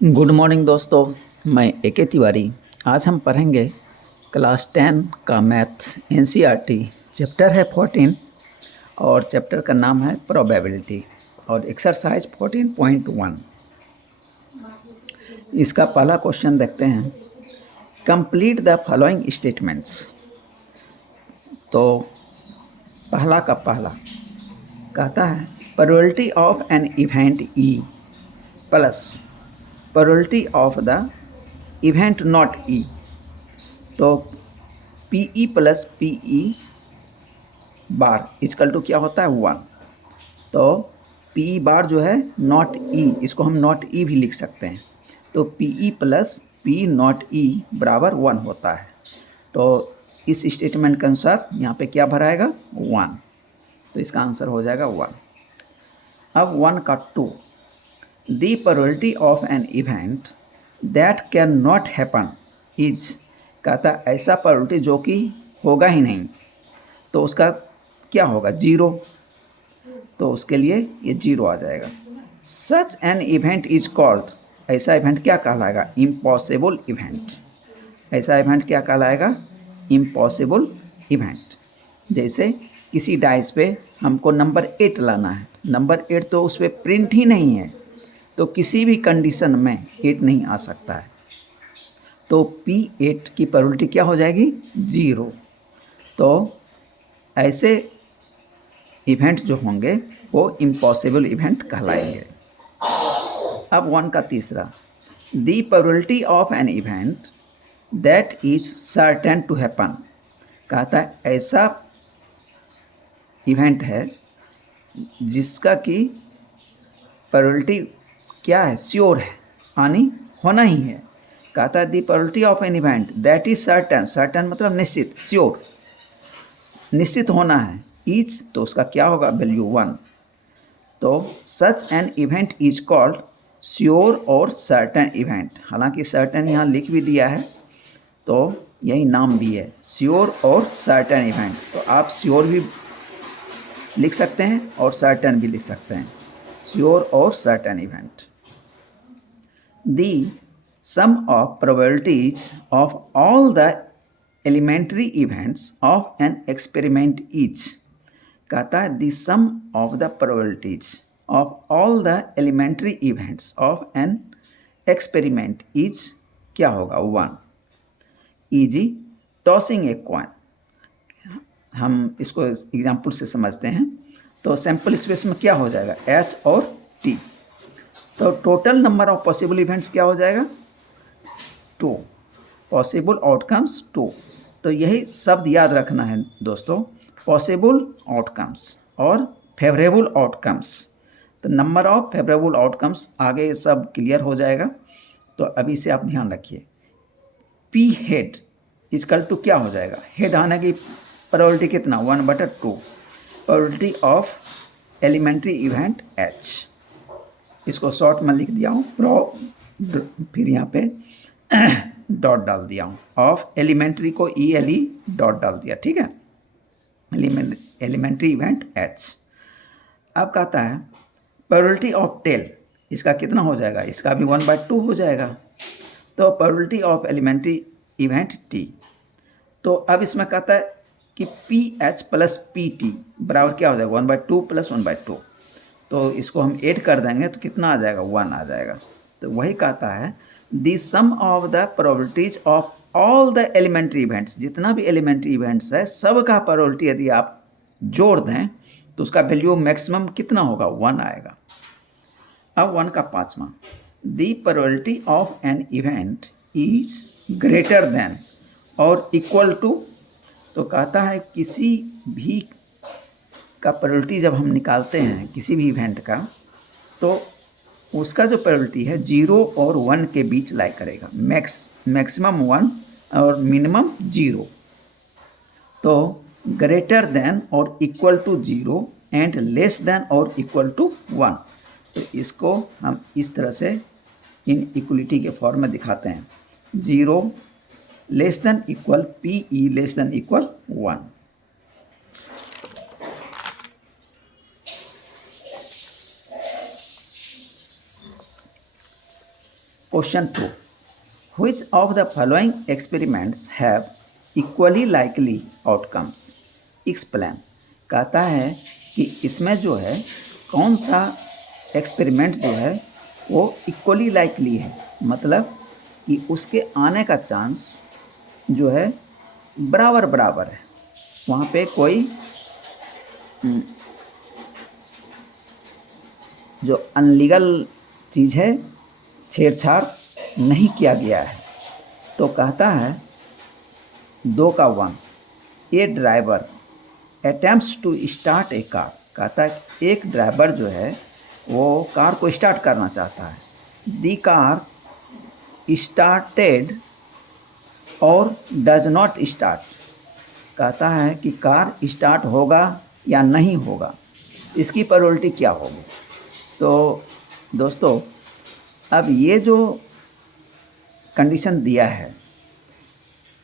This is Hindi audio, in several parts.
गुड मॉर्निंग दोस्तों। मैं ए.के. तिवारी। आज हम पढ़ेंगे क्लास 10 का मैथ एनसीईआरटी। चैप्टर है 14 और चैप्टर का नाम है प्रोबेबिलिटी और एक्सरसाइज 14.1। इसका पहला क्वेश्चन देखते हैं। Complete the following statements. तो पहला का पहला कहता है probability of an event E plus probability of the event not E. तो P E plus P E bar is equal to क्या होता है 1। तो पी ई बार जो है नॉट ई, इसको हम नॉट ई भी लिख सकते हैं। तो P E plus P not E बराबर 1 होता है। तो इस स्टेटमेंट के अनुसार यहाँ पे क्या भराएगा 1, तो इसका आंसर हो जाएगा 1। अब 1 का 2, the probability of an event that can not happen is. कहता है ऐसा प्रोबेबिलिटी जो कि होगा ही नहीं, तो उसका क्या होगा 0। तो उसके लिए ये 0 आ जाएगा। Such an event is called, ऐसा इवेंट क्या कहलाएगा इम्पॉसिबल इवेंट। ऐसा इवेंट क्या कहलाएगा इम्पॉसिबल इवेंट। जैसे किसी डाइस पे हमको नंबर 8 लाना है, नंबर 8 तो उस पर प्रिंट ही नहीं है, तो किसी भी कंडीशन में 8 नहीं आ सकता है। तो P8 की प्रोबेबिलिटी क्या हो जाएगी 0। तो ऐसे इवेंट जो होंगे वो इम्पॉसिबल इवेंट कहलाएंगे। अब 1 का तीसरा, the probability of an event that is certain to happen. कहता है ऐसा इवेंट है जिसका कि प्रोबेबिलिटी क्या है श्योर है, यानी होना ही है। कहता है the probability of an event that is certain, certain मतलब निश्चित, श्योर निश्चित होना है, इज तो उसका क्या होगा वैल्यू 1। तो such an event is called sure और सर्टेन इवेंट। हालांकि सर्टेन यहाँ लिख भी दिया है, तो यही नाम भी है श्योर और सर्टेन इवेंट। तो आप श्योर भी लिख सकते हैं और सर्टेन भी लिख सकते हैं, श्योर और certain event. The sum of probabilities of all the elementary events of an experiment is. कहता है the sum of the probabilities of all the elementary events of an experiment is क्या होगा 1। Eg tossing a coin. हम इसको एग्जाम्पल से समझते हैं। तो सैम्पल स्पेस में क्या हो जाएगा एच और टी। तो total number of possible events क्या हो जाएगा 2, पॉसिबल आउटकम्स 2। तो यही शब्द याद रखना है दोस्तों, पॉसिबल आउटकम्स और फेवरेबल आउटकम्स। तो नंबर ऑफ फेवरेबल आउटकम्स आगे ये सब क्लियर हो जाएगा। तो अभी से आप ध्यान रखिए। पी हेड इजकल टू क्या हो जाएगा, हेड आने की प्रोबेबिलिटी कितना 1/2, probability of elementary event H. इसको शॉर्ट में लिख दिया हूँ फिर यहाँ पे डॉट डाल दिया हूँ, ऑफ एलिमेंट्री को ई एल ई डॉट डाल दिया, ठीक है, एलिमेंट्री इवेंट एच। अब कहता है प्रोबेबिलिटी ऑफ टेल, इसका कितना हो जाएगा, इसका भी 1/2 हो जाएगा। तो probability of elementary event T. तो अब इसमें कहता है कि P H plus P T बराबर क्या हो जाएगा 1/2 + 1/2। तो इसको हम ऐड कर देंगे तो कितना आ जाएगा 1 आ जाएगा। तो वही कहता है the sum of the probabilities of all the elementary events, जितना भी एलिमेंट्री इवेंट्स है सब का प्रोबेबिलिटी यदि आप जोड़ दें तो उसका वैल्यू मैक्सिमम कितना होगा 1 आएगा। अब 1 का पाँचवा, the probability of an event is greater than और इक्वल टू। तो कहता है किसी भी का प्रोबेबिलिटी जब हम निकालते हैं किसी भी इवेंट का, तो उसका जो प्रोबेबिलिटी है 0 और 1 के बीच लाई करेगा, मैक्सिमम 1 और मिनिमम 0। तो ग्रेटर देन और equal to 0 and less than और इक्वल टू 1। तो इसको हम इस तरह से इन इक्वलिटी के फॉर्म में दिखाते हैं, 0 less than equal P E less than equal 1। Question 2, which of the following experiments have equally likely outcomes? Explain। कहता है कि इसमें जो है कौन सा एक्सपेरिमेंट जो है वो इक्वली लाइकली है, मतलब कि उसके आने का चांस जो है बराबर बराबर है, वहाँ पे कोई जो अनलीगल चीज़ है छेड़छाड़ नहीं किया गया है। तो कहता है 2 का 1, a driver attempts to start a car. कहता है एक ड्राइवर जो है वो कार को स्टार्ट करना चाहता है। दी कार स्टार्टेड और डज नॉट स्टार्ट। कहता है कि कार स्टार्ट होगा या नहीं होगा, इसकी प्रोबेबिलिटी क्या होगी। तो दोस्तों अब ये जो कंडीशन दिया है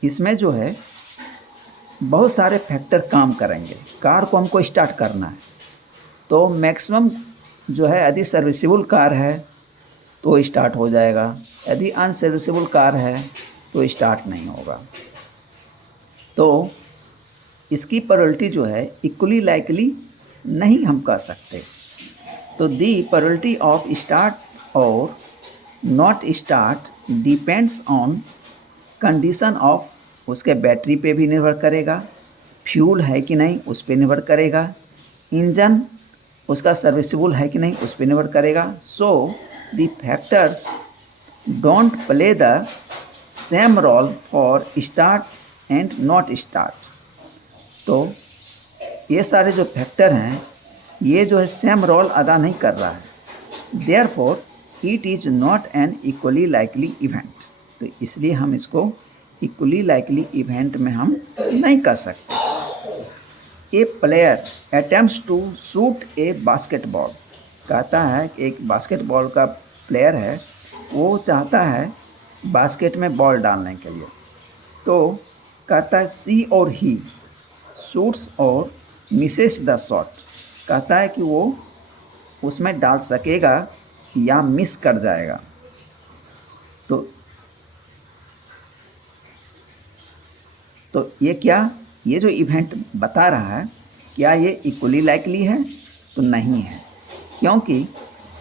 इसमें जो है बहुत सारे फैक्टर काम करेंगे। कार को हमको स्टार्ट करना है तो मैक्सिमम जो है यदि सर्विसेबल कार है तो स्टार्ट हो जाएगा, यदि अनसर्विसेबल कार है तो स्टार्ट नहीं होगा। तो इसकी प्रोबेबिलिटी जो है इक्वली लाइकली नहीं हम कह सकते। तो दी प्रोबेबिलिटी ऑफ स्टार्ट और not start depends on condition of, उसके बैटरी पे भी निर्भर करेगा, फ्यूल है कि नहीं उस पर निर्भर करेगा, इंजन उसका सर्विसेबल है कि नहीं उस पर निर्भर करेगा। So the factors don't play the same role for start and not start. तो ये सारे जो फैक्टर हैं ये जो है सेम रोल अदा नहीं कर रहा है। Therefore it is not an equally likely event. तो इसलिए हम इसको इक्वली लाइकली इवेंट में हम नहीं कर सकते। A player attempts to shoot a basketball. कहता है कि एक बास्केटबॉल का प्लेयर है, वो चाहता है बास्केट में बॉल डालने के लिए। तो कहता है सी और ही शूट्स और मिसेस द शॉट। कहता है कि वो उसमें डाल सकेगा या मिस कर जाएगा। तो ये क्या, ये जो इवेंट बता रहा है क्या ये इक्वली लाइकली है? तो नहीं है, क्योंकि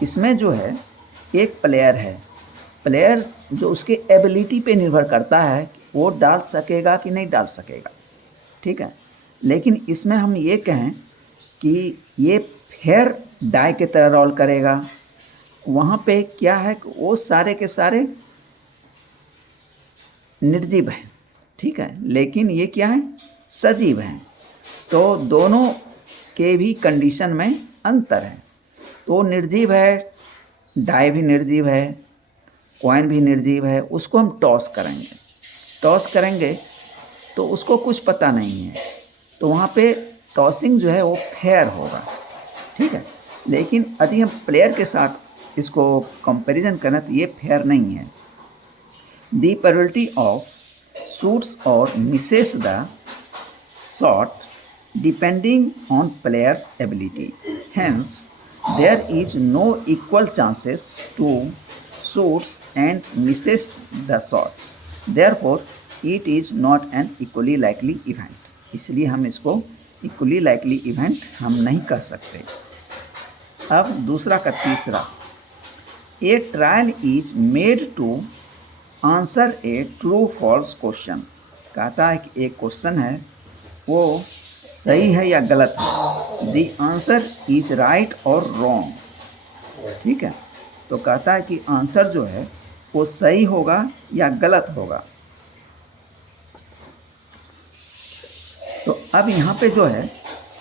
इसमें जो है एक प्लेयर है, प्लेयर जो उसके एबिलिटी पे निर्भर करता है वो डाल सकेगा कि नहीं डाल सकेगा, ठीक है। लेकिन इसमें हम ये कहें कि ये फेयर डाई के तरह रोल करेगा, वहाँ पे क्या है कि वो सारे के सारे निर्जीव हैं, ठीक है, लेकिन ये क्या है सजीव हैं। तो दोनों के भी कंडीशन में अंतर है। तो निर्जीव है, डाई भी निर्जीव है, कॉइन भी निर्जीव है, उसको हम टॉस करेंगे तो उसको कुछ पता नहीं है, तो वहाँ पे टॉसिंग जो है वो फेयर होगा, ठीक है। लेकिन यदि हम प्लेयर के साथ इसको कंपैरिजन करें तो ये फेयर नहीं है। दी प्रोबेबिलिटी ऑफ शूट्स और misses the shot depending on player's ability, hence there is no equal chances to shoots and misses the shot, therefore it is not an equally likely event. इसलिए हम इसको इक्वली लाइकली इवेंट हम नहीं कर सकते। अब दूसरा का तीसरा, a trial is made to answer a true false question. कहता है कि एक क्वेश्चन है वो सही है या गलत है, द आंसर इज राइट और रॉन्ग, ठीक है। तो कहता है कि आंसर जो है वो सही होगा या गलत होगा। तो अब यहाँ पे जो है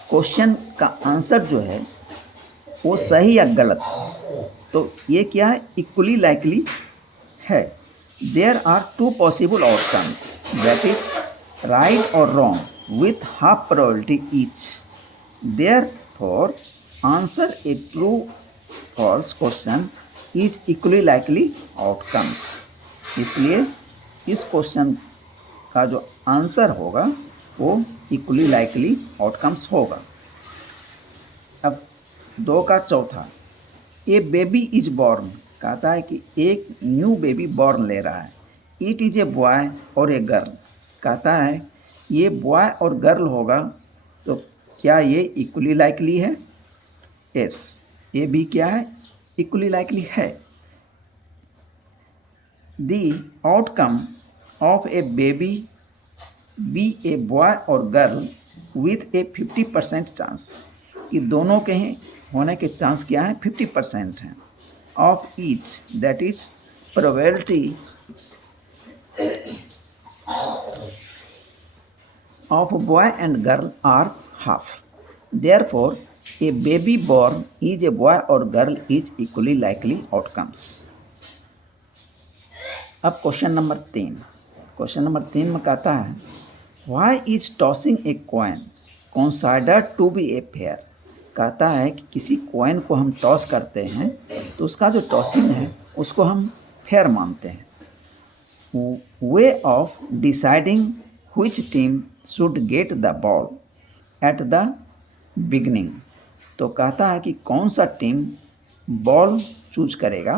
क्वेश्चन का आंसर जो है वो सही या गलत, तो ये क्या है इक्वली लाइकली है। There are two possible outcomes, that is right और wrong with half probability each, therefore answer a true false question is equally likely outcomes. इसलिए इस क्वेश्चन का जो आंसर होगा वो इक्वली लाइकली आउटकम्स होगा। अब 2 का चौथा, ए बेबी इज बॉर्न। कहता है कि एक न्यू बेबी बॉर्न ले रहा है, इट इज ए बॉय और ए गर्ल। कहता है ये बॉय और गर्ल होगा, तो क्या ये इक्वली लाइकली है? यस, ये भी क्या है? इक्वली लाइकली है। The outcome of a baby be a boy और गर्ल विथ ए 50% चांस, कि दोनों के होने के चांस क्या है? 50% हैं। Of each, that is probability of boy and girl are half. Therefore, a baby born is a boy or girl is equally likely outcomes. अब क्वेश्चन नंबर 3। क्वेश्चन नंबर 3 में कहता है why is tossing a coin considered to be a fair. कहता है कि किसी कॉइन को हम टॉस करते हैं तो उसका जो टॉसिंग है उसको हम फेयर मानते हैं। Way of deciding which team should get the ball at the beginning। तो कहता है कि कौन सा टीम बॉल चूज करेगा,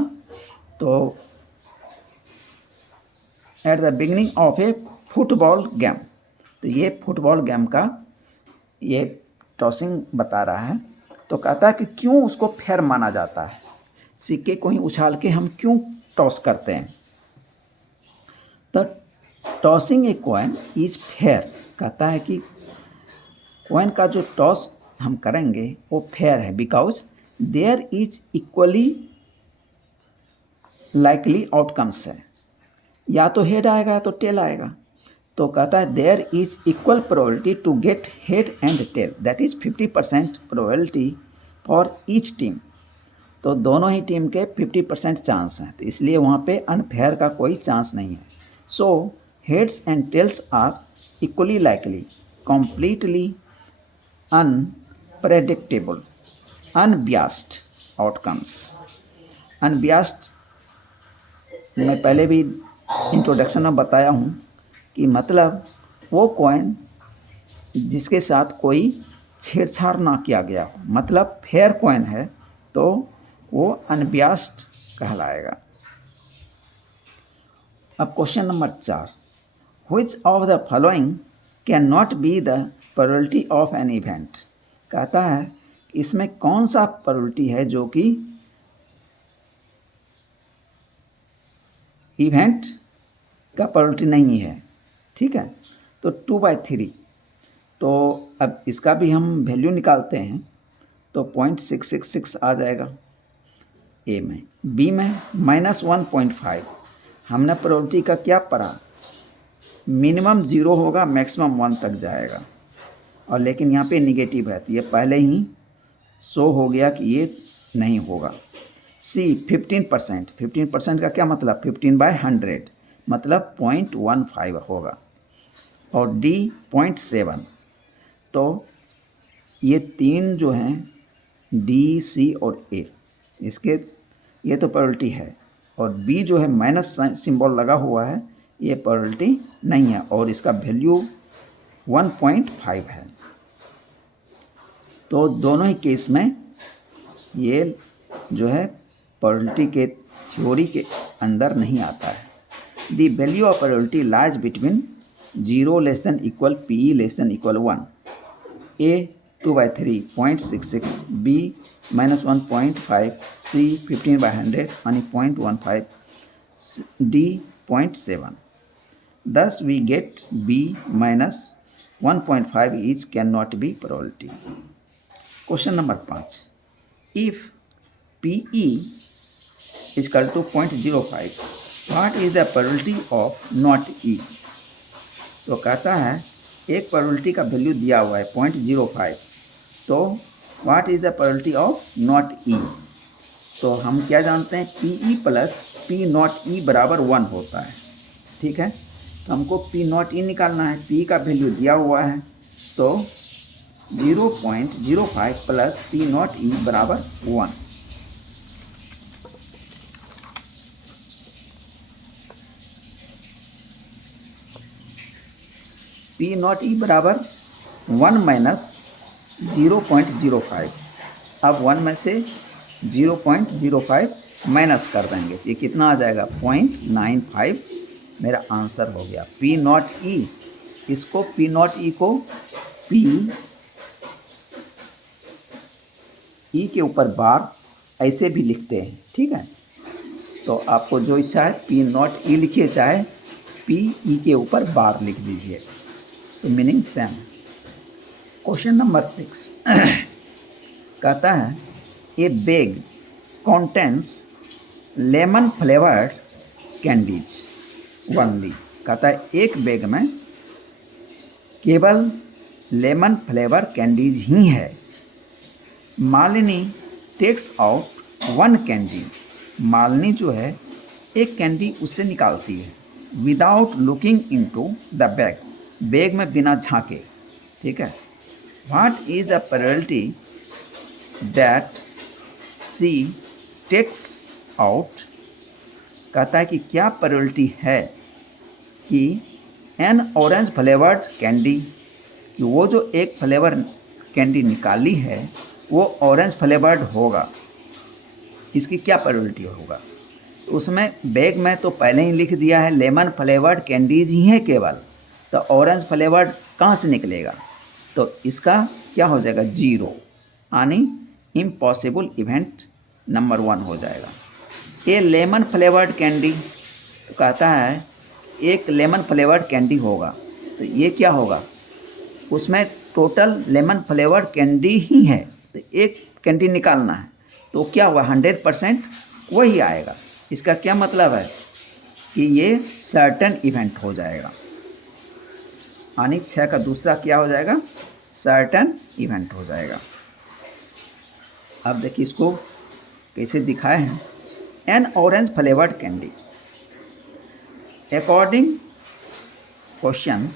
तो at the beginning of A football game. तो ये फुटबॉल गेम का ये टॉसिंग बता रहा है। तो कहता है कि क्यों उसको फेयर माना जाता है, सिक्के को ही उछाल के हम क्यों टॉस करते हैं। तो tossing a coin is fair, कहता है कि कॉइन का जो टॉस हम करेंगे वो फेयर है, because there is equally likely outcomes है, या तो हेड आएगा या तो टेल आएगा। तो कहता है there is equal probability to get head and tail, that is 50% probability for each team. तो दोनों ही टीम के 50% चांस हैं, तो इसलिए वहाँ पे अनफेयर का कोई चांस नहीं है। सो heads and tails are equally likely, completely unpredictable, unbiased outcomes। unbiased मैं पहले भी इंट्रोडक्शन में बताया हूँ कि मतलब वो कॉइन जिसके साथ कोई छेड़छाड़ ना किया गया हो, मतलब फेयर कॉइन है तो वो अनबियास्ड कहलाएगा। अब question number 4, Which of the following cannot be the probability of an event। कहता है इसमें कौन सा प्रोबेबिलिटी है जो कि इवेंट का प्रोबेबिलिटी नहीं है। ठीक है, तो 2/3। तो अब इसका भी हम वैल्यू निकालते हैं, तो 0.666 आ जाएगा ए में। बी में -1.5। हमने प्रोबेबिलिटी का क्या पढ़ा, मिनिमम 0 होगा, मैक्सिमम 1 तक जाएगा, और लेकिन यहाँ पे निगेटिव है तो ये पहले ही शो हो गया कि ये नहीं होगा। सी 15%। 15% का क्या मतलब, 15/100 मतलब 0.15 होगा। और डी 0.7। तो ये 3 जो हैं डी, सी और ए, इसके ये तो प्रोबेबिलिटी है, और बी जो है माइनस सिंबल लगा हुआ है, ये प्रोबेबिलिटी नहीं है, और इसका वैल्यू 1.5 है। तो दोनों ही केस में ये जो है प्रोबेबिलिटी के थ्योरी के अंदर नहीं आता है। The value of probability lies between 0 less than equal P less than equal 1। A 2/3 0.66, B -1.5, C 15/100 यानी 0.15, D 0.7। Thus we get B -1.5 each cannot be probability। Question number 5, if PE is equal to 0.05, what is the probability of not E। तो कहता है एक प्रोबेबिलिटी का वैल्यू दिया हुआ है 0.05, तो what is the probability of not E। तो हम क्या जानते हैं, PE प्लस P0E बराबर 1 होता है। ठीक है, तो हमको P0E निकालना है, P का वैल्यू दिया हुआ है, तो 0.05 प्लस P0E बराबर 1। P0E बराबर 1 माइनस 0.05। अब 1 में से 0.05 माइनस कर देंगे तो ये कितना आ जाएगा 0.95 मेरा आंसर हो गया। पी नॉट ई, इसको पी नॉट ई को पी ई के ऊपर बार ऐसे भी लिखते हैं, ठीक है। तो आपको जो इच्छा है पी नॉट ई लिखिए, चाहे पी ई के ऊपर बार लिख दीजिए, तो मीनिंग सेम। क्वेश्चन नंबर 6 कहता है ए bag contains lemon flavoured candies only. कहता है एक बैग में केवल लेमन फ्लेवर कैंडीज ही है। Malini takes out one candy, Malini जो है एक कैंडी उससे निकालती है। Without looking into the bag, bag में बिना झांके, ठीक है। What is the probability that she takes out, कहता है कि क्या प्रोबेबिलिटी है कि एन ऑरेंज फ्लेवर्ड कैंडी, कि वो जो एक फ्लेवर कैंडी निकाली है वो ऑरेंज फ्लेवर्ड होगा, इसकी क्या प्रोबेबिलिटी होगा। तो उसमें बैग में तो पहले ही लिख दिया है लेमन फ्लेवर्ड कैंडीज ही है केवल, तो ऑरेंज फ्लेवर्ड कहाँ से निकलेगा, तो इसका क्या हो जाएगा 0, यानी इम्पॉसिबल इवेंट नंबर 1 हो जाएगा। ये लेमन फ्लेवर्ड कैंडी, तो कहता है एक लेमन फ्लेवर्ड कैंडी होगा, तो ये क्या होगा, उसमें टोटल लेमन फ्लेवर्ड कैंडी ही है, तो एक कैंडी निकालना है, तो क्या हुआ 100% वही आएगा। इसका क्या मतलब है कि ये सर्टेन इवेंट हो जाएगा, यानी 6 का दूसरा क्या हो जाएगा, सर्टेन इवेंट हो जाएगा। अब देखिए इसको कैसे दिखाए हैं। An orange flavoured candy, according question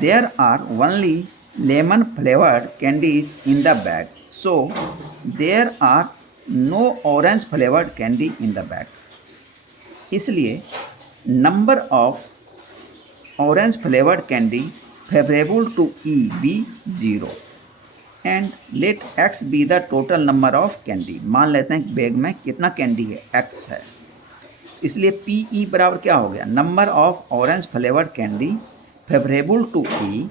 there are only lemon flavoured candies in the bag, so there are no orange flavoured candy in the bag. इसलिए number of orange flavoured candy favourable to E be 0 and let x be the total number of candy. मान लेते हैं बैग में कितना कैंडी है, x है, इसलिए पी ई बराबर क्या हो गया, number of orange flavoured candy favourable to E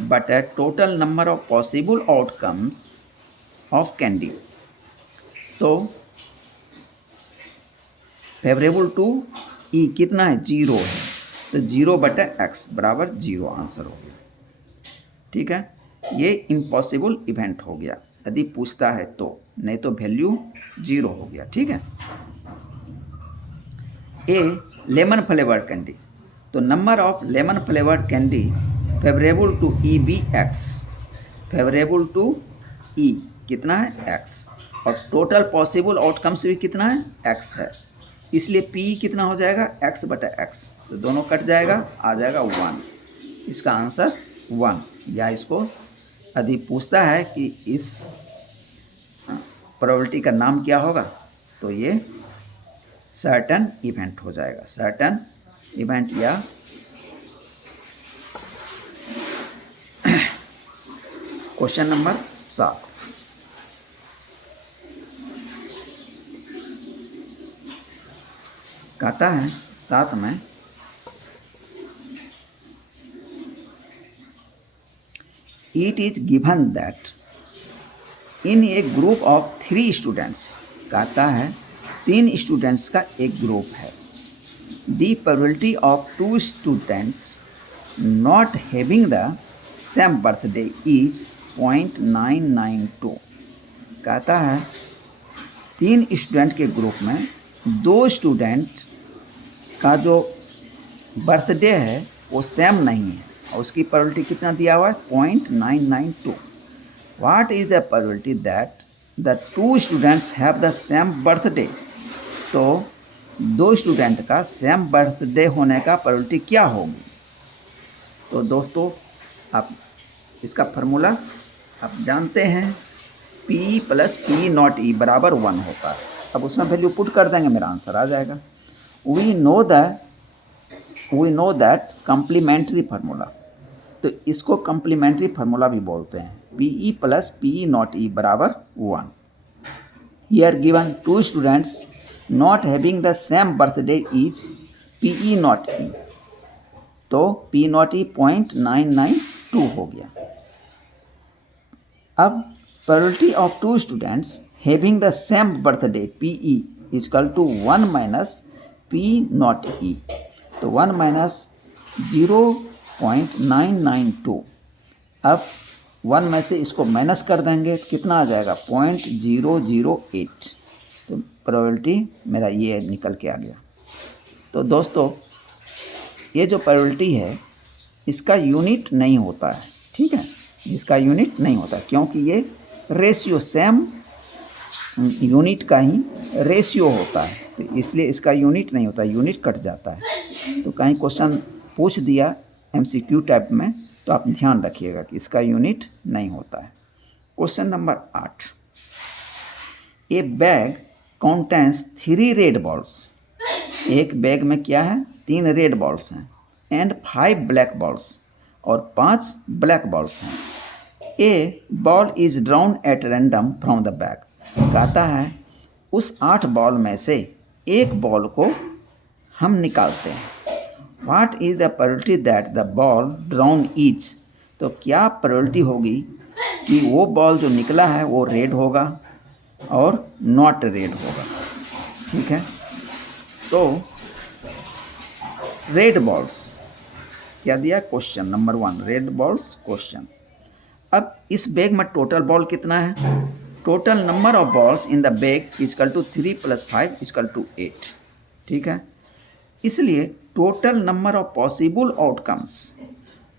but at total number of possible outcomes of candy. तो फेवरेबल टू ई कितना है 0 है, तो 0/x बराबर 0 आंसर हो गया, ठीक है। ये इम्पॉसिबल इवेंट हो गया यदि पूछता है तो, नहीं तो वैल्यू 0 हो गया, ठीक है। ए लेमन फ्लेवर्ड कैंडी, तो number of lemon flavoured candy favourable to E be x, favourable to E कितना है x, और टोटल पॉसिबल आउटकम्स भी कितना है x है, इसलिए p कितना हो जाएगा x/x, तो दोनों कट जाएगा, आ जाएगा 1, इसका आंसर 1। या इसको यदि पूछता है कि इस प्रोबेबिलिटी का नाम क्या होगा, तो ये सर्टेन इवेंट हो जाएगा, सर्टेन इवेंट। या क्वेश्चन नंबर 7 कहता है 7 में it is given that in A group of 3 students, कहता है 3 स्टूडेंट्स का एक ग्रुप है। The probability of 2 students not having the same birthday is 0.992। कहता है 3 स्टूडेंट के ग्रुप में 2 स्टूडेंट का जो बर्थडे है वो सेम नहीं है, और उसकी प्रोबेबिलिटी कितना दिया हुआ है 0.992। What is the probability that the 2 students have the same birthday, तो 2 स्टूडेंट का सेम बर्थडे होने का प्रोबेबिलिटी क्या होगी। तो दोस्तों आप इसका फार्मूला आप जानते हैं, P + P नॉट E बराबर 1 होता है। अब उसमें वैल्यू पुट कर देंगे, मेरा आंसर आ जाएगा। We know that complementary formula, तो इसको कम्प्लीमेंट्री फार्मूला भी बोलते हैं। PE + PE नॉट E बराबर 1। Here given 2 students not having the same birthday is PE not E, तो P नॉट E 0.992 हो गया। अब probability of two students having the same birthday PE is equal to 1 minus P not E, तो 1 माइनस 0.992। अब 1 में से इसको माइनस कर देंगे तो कितना आ जाएगा 0.008, तो प्रोबेबिलिटी मेरा ये निकल के आ गया। तो दोस्तों ये जो प्रोबेबिलिटी है इसका यूनिट नहीं होता है, ठीक है, इसका यूनिट नहीं होता क्योंकि ये रेशियो सेम यूनिट का ही रेशियो होता है, तो इसलिए इसका यूनिट नहीं होता, यूनिट कट जाता है। तो कहीं क्वेश्चन पूछ दिया MCQ टाइप में तो आप ध्यान रखिएगा कि इसका यूनिट नहीं होता है। Question number 8, a bag contains 3 red balls, एक बैग में क्या है 3 रेड बॉल्स हैं, एंड 5 ब्लैक बॉल्स और 5 ब्लैक बॉल्स हैं। A ball is drawn at random from the bag, कहता है उस 8 बॉल में से एक बॉल को हम निकालते हैं। What is the probability that the ball drawn is, तो क्या प्रोबेबिलिटी होगी कि वो बॉल जो निकला है वो रेड होगा और नॉट रेड होगा, ठीक है। तो रेड बॉल्स क्या दिया, question number 1 red balls question. अब इस बैग में टोटल बॉल कितना है, total number of balls in the bag is equal to 3 + 5 is equal to 8, ठीक है। इसलिए total number of possible outcomes,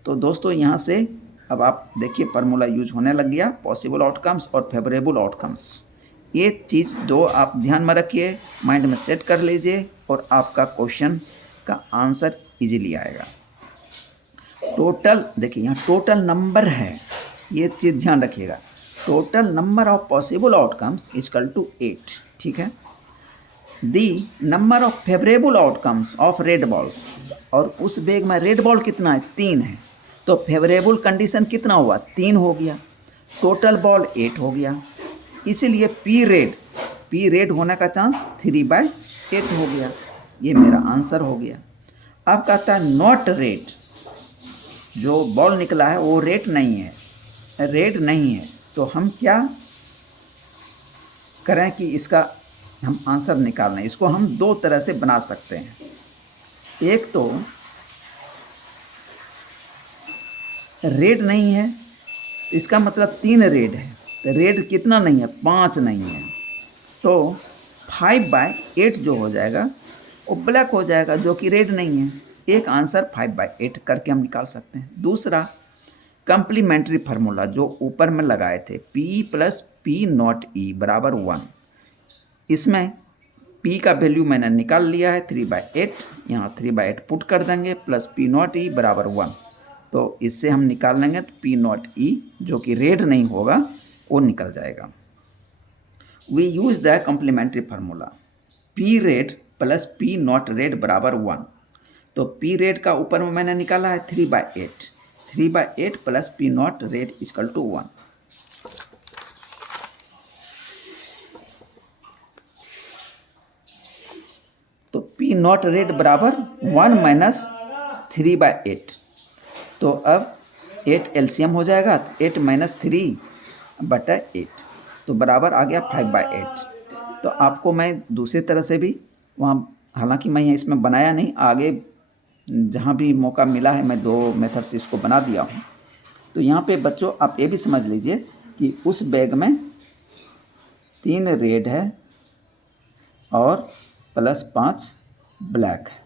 तो दोस्तों यहाँ से अब आप देखिए फार्मूला यूज होने लग गया, पॉसिबल आउटकम्स और फेवरेबल आउटकम्स। ये चीज़ 2 आप ध्यान में रखिए, माइंड में सेट कर लीजिए और आपका क्वेश्चन का आंसर इजीली आएगा। टोटल देखिए यहाँ टोटल नंबर है, ये चीज़ ध्यान रखिएगा, total number of possible outcomes equal to 8, ठीक है। The number of favourable outcomes of red balls, और उस बैग में रेड बॉल कितना है 3 है, तो फेवरेबल कंडीशन कितना हुआ 3 हो गया, टोटल बॉल 8 हो गया, इसीलिए पी रेड होने का चांस 3/8 हो गया, ये मेरा आंसर हो गया। अब कहता है नॉट रेड, जो बॉल निकला है वो रेड नहीं है, तो हम क्या करें कि इसका हम आंसर निकाल लें। इसको हम 2 तरह से बना सकते हैं, एक तो रेड नहीं है इसका मतलब 3 रेड है, तो रेड कितना नहीं है 5 नहीं है, तो 5/8 जो हो जाएगा वो ब्लैक हो जाएगा जो कि रेड नहीं है। एक आंसर 5/8 करके हम निकाल सकते हैं। दूसरा कंप्लीमेंट्री फार्मूला जो ऊपर में लगाए थे P + P नॉट E बराबर 1, इसमें P का वैल्यू मैंने निकाल लिया है 3/8, यहाँ 3/8 पुट कर देंगे प्लस P नॉट E बराबर 1, तो इससे हम निकाल लेंगे तो P नॉट E जो कि रेड नहीं होगा वो निकल जाएगा। We use the complementary formula P red + P not red बराबर 1, तो P रेड का ऊपर में मैंने निकाला है 3/8 plus P not red is equal to 1। तो P नॉट रेड बराबर 1 माइनस 3/8, तो अब 8 एलसीएम हो जाएगा, 8 - 3/8, तो बराबर आ गया 5/8। तो आपको मैं दूसरी तरह से भी वहाँ, हालांकि मैं इसमें बनाया नहीं, आगे जहाँ भी मौका मिला है मैं 2 मेथड से इसको बना दिया हूँ। तो यहाँ पे बच्चों आप ये भी समझ लीजिए कि उस बैग में 3 रेड है और प्लस 5 ब्लैक है,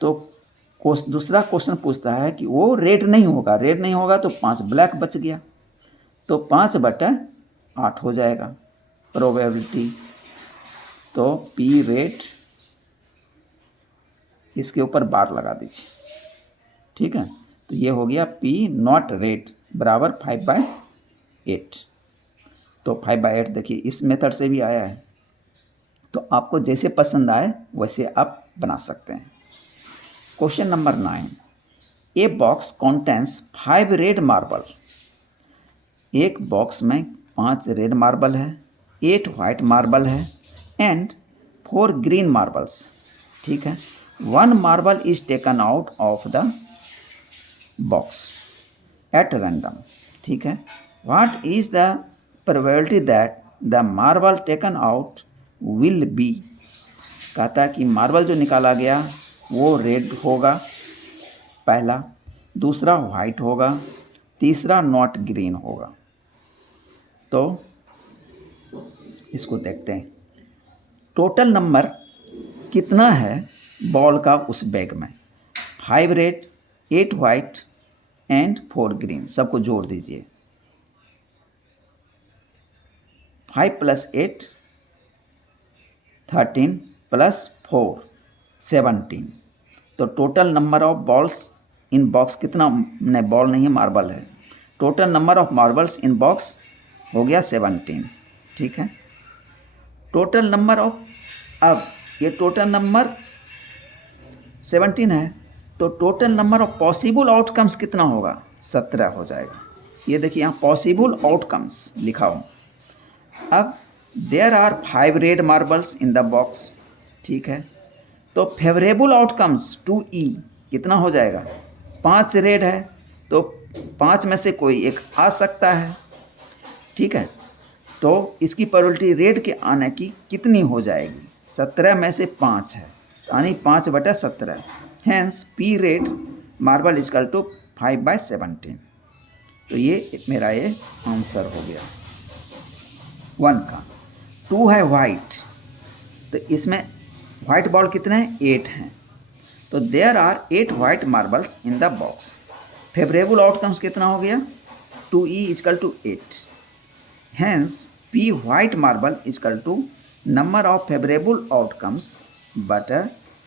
तो दूसरा क्वेश्चन पूछता है कि वो रेड नहीं होगा तो 5 ब्लैक बच गया, तो 5/8 हो जाएगा प्रोबेबिलिटी। तो P रेड इसके ऊपर बार लगा दीजिए, ठीक है, तो ये हो गया P नॉट रेड बराबर 5/8। तो 5/8 देखिए इस मेथड से भी आया है, तो आपको जैसे पसंद आए वैसे आप बना सकते हैं। Question number 9, a box contains 5 red marble, एक बॉक्स में 5 रेड मार्बल है, 8 वाइट मार्बल है एंड 4 ग्रीन मार्बल्स, ठीक है। 1 marble is taken out of the box at random, ठीक है। What is the probability that the marble taken out will be, कहता है कि मार्बल जो निकाला गया वो रेड होगा पहला, दूसरा वाइट होगा, तीसरा नॉट ग्रीन होगा। तो इसको देखते हैं, टोटल नंबर कितना है बॉल का उस बैग में। 5 रेड, 8 वाइट एंड 4 ग्रीन, सबको जोड़ दीजिए। 5 + 8 13 + 4 17। तो total number of balls in box कितना, नहीं बॉल नहीं है मार्बल है। Total number of marbles in box हो गया 17, ठीक है। टोटल नंबर ऑफ, अब ये टोटल नंबर 17 है, तो total number of possible outcomes कितना होगा, 17 हो जाएगा। ये देखिए यहाँ पॉसिबल आउटकम्स लिखा हो। अब there are 5 red marbles in the box, ठीक है। तो फेवरेबल आउटकम्स टू ई कितना हो जाएगा, 5 रेड है तो 5 में से कोई एक आ सकता है, ठीक है। तो इसकी प्रोबेबिलिटी रेड के आने की कितनी हो जाएगी, 17 में से 5 है, यानी 5/17। Hence P red marble is equal to 5/17। तो ये मेरा ये आंसर हो गया 1 का। 2 है वाइट, तो इसमें वाइट बॉल कितने हैं, 8 हैं। तो there are 8 white marbles in the box. Favourable outcomes कितना हो गया, 2E is equal to 8। Hence P white marble is equal to number of favourable outcomes but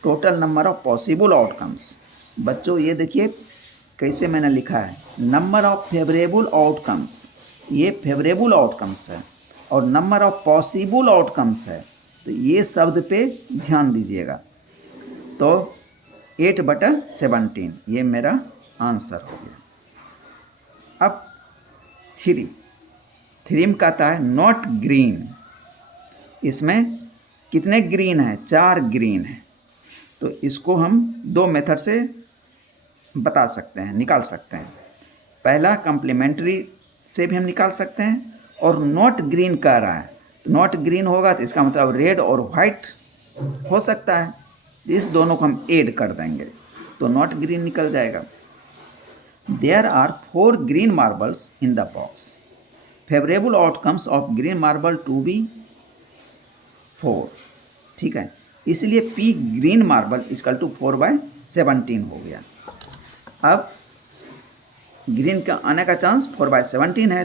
total number of possible outcomes. बच्चों ये देखिए कैसे मैंने लिखा है, नंबर ऑफ फेवरेबल आउटकम्स, ये फेवरेबल आउटकम्स है, और नंबर ऑफ पॉसिबल आउटकम्स है। तो ये शब्द पे ध्यान दीजिएगा। तो 8/17 ये मेरा आंसर हो गया। अब 3 में कहता है नॉट ग्रीन, इसमें कितने ग्रीन हैं, 4 ग्रीन हैं। तो इसको हम 2 मेथड से बता सकते हैं, निकाल सकते हैं। पहला कम्प्लीमेंट्री से भी हम निकाल सकते हैं, और नॉट ग्रीन कह रहा है तो नॉट ग्रीन होगा तो इसका मतलब रेड और वाइट हो सकता है, इस दोनों को हम ऐड कर देंगे तो नॉट ग्रीन निकल जाएगा। There are 4 green marbles in the box. Favourable outcomes of green marble to be 4, ठीक है। इसलिए P green marble is equal to 4/17 हो गया। अब ग्रीन का आने का चांस 4/17 है,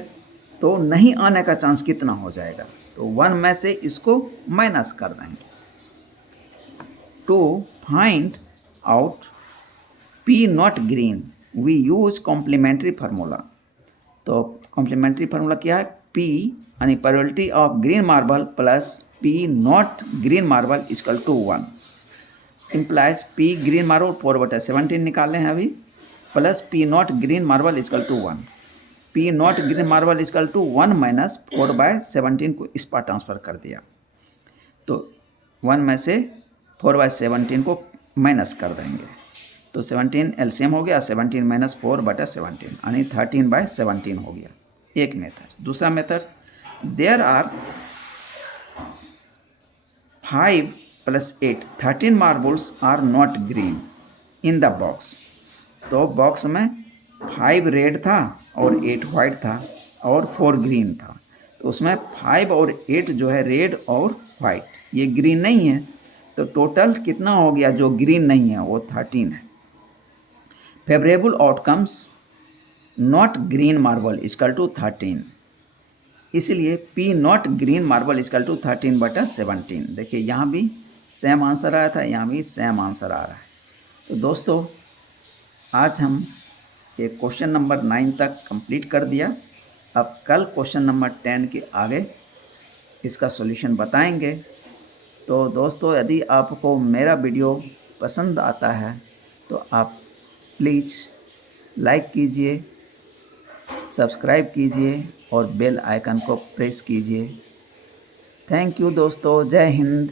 तो नहीं आने का चांस कितना हो जाएगा, तो 1 में से इसको माइनस कर देंगे। To find out P not green we use complementary formula. तो कॉम्प्लीमेंट्री फार्मूला क्या है, P यानी probability of green marble plus P not green marble is equal to 1 implies P green marble 4/17 निकाले हैं अभी, plus P not green marble is equal to 1। P not green marble is equal to 1 minus 4/17 को इस पर ट्रांसफ़र कर दिया, तो 1 में से 4/17 को माइनस कर देंगे, तो 17 एलसीएम हो गया, 17 - 4/17 यानी 13/17 हो गया, एक मेथड। दूसरा method, there are 5 + 8 13 marbles are not green in the box. तो बॉक्स में 5 रेड था और 8 वाइट था और 4 ग्रीन था, तो उसमें 5 और 8 जो है रेड और वाइट, ये ग्रीन नहीं है, तो टोटल कितना हो गया जो ग्रीन नहीं है वो 13 है। Favourable outcomes not green marble is equal to 13, इसलिए P not green marble is equal to 13/17। देखिए यहाँ भी सेम आंसर आया था, यहाँ भी सेम आंसर आ रहा है। तो दोस्तों आज हम ये क्वेश्चन नंबर 9 तक कंप्लीट कर दिया। अब कल क्वेश्चन नंबर 10 के आगे इसका सॉल्यूशन बताएंगे। तो दोस्तों यदि आपको मेरा वीडियो पसंद आता है तो आप प्लीज़ लाइक कीजिए, सब्सक्राइब कीजिए और बेल आइकन को प्रेस कीजिए। थैंक यू दोस्तों, जय हिंद।